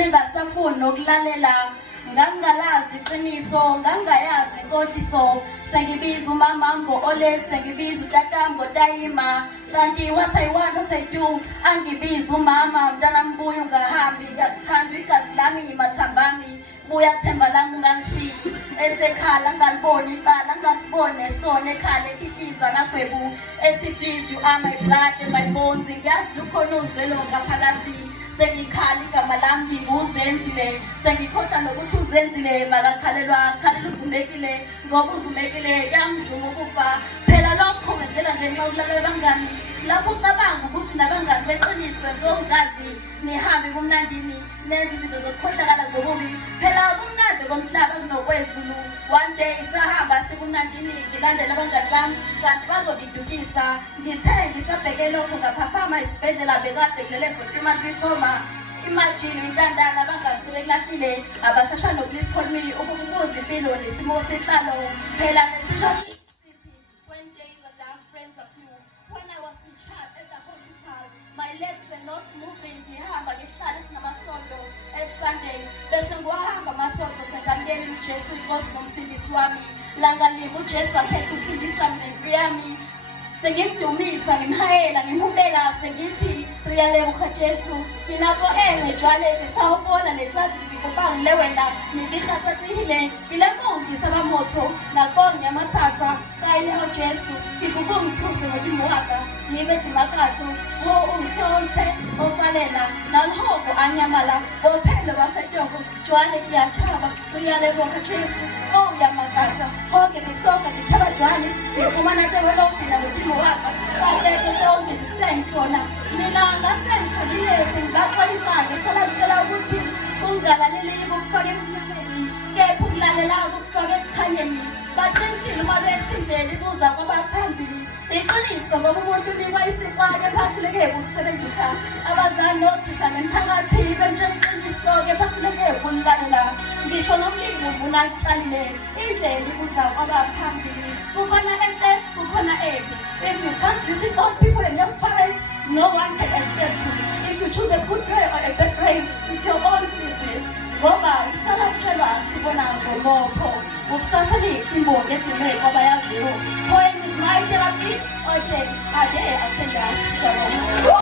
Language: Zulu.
ngigcine ngasafuni nokulalela ngangalazi iqiniso ngangayazi inkohliso sengibiza umamambo ole sengibiza utatambo tayima kanti what I want what I do angibiza umama mntana mbuya ungahambi ngiyakuthanda igazi lami mathambami buya themba lami ungangishiyi esekhala ngalibona icala ngasibone sona ekhala ekhihliza ngagwebu ethi please you are my blood and my bones ngiyazi lukhona uzwelo ngaphakathi sengikhala igama lami nginguzenzile sengikhohlwa nokuthi uzenzile makakhalelwa khalela uzumekile ngoba uzumekile yamzuma ukufa phela lokho ngenzela ngenxa ukulalela bangani lapho ucabanga ukuthi nabangani beqiniso zongazi nihambe kumnandini nenze izinto zokukhohlakala zobubi phela kumnandi komhlaba kunokwezulu one day sahamba sikumnandini ngilandela abangani bami kanti bazongidukisa ngithe ngisabheke lokho ngaphaphama isibhedlela bekade kulele for 3 months before imagine intandana abangani sebekulahlile abasasha no-please call me ukubuza impilo nesimo senhlalo phela nesisho sithi when days are dark friends are few when I was discharged at the hospital my legs were not moving ngihamba ngihlala esinamasondo at Sunday bese ngiwahamba amasondo sengamukela uJesu inkosi nomsindisi wami langalima uJesu akhetha ukusindisa mina nempilo yami sengimdumisa ngimhayela ngimhubela sengithi riyalebuka Jesu nginako jwale ngisawubona letsazi ngikubangile wena nibikhathathile ngilemongi sabamotho nakonye amathatha kayileho Jesu ngikubongithuse ngokimwaka yibe dimakatho ho unhlonze ofalela nalhogo anyamala bophele basetoko jwale kuyachaba riyalebuka Jesu oh yamakatha hoke bisoka ngichaba jwale ngifumana tewelobila ngokimwaka kalethe tonke zitsengitsona mina ngasengisolile sengibaxwayisana salatshela ukuthi ungalaleli ukufaka emnyameni kepha ukulalela ukufaka ekukhanyeni baqinisile uma bethi indlela ibuza kwabaphambili iqiniso ngoba umuntu unikwa isikwake ephahluleke ukusebenzisa abazali nothisha nemphakathi benjeniqiniso-ke ephahluleke ukulalela ngisho nomlimi uvuna kutshalile indlela ibuza kwabaphambili kukhona enhle kukhona embi if you can't listen to people and your parents no one can accept you if you choose a good way or a bad way it's your own business ngoba isalatshelwa sibona ngomopho ukusasa lihle imbongi edumile ngoba yaziwo poem is my therapy audience ade asendazi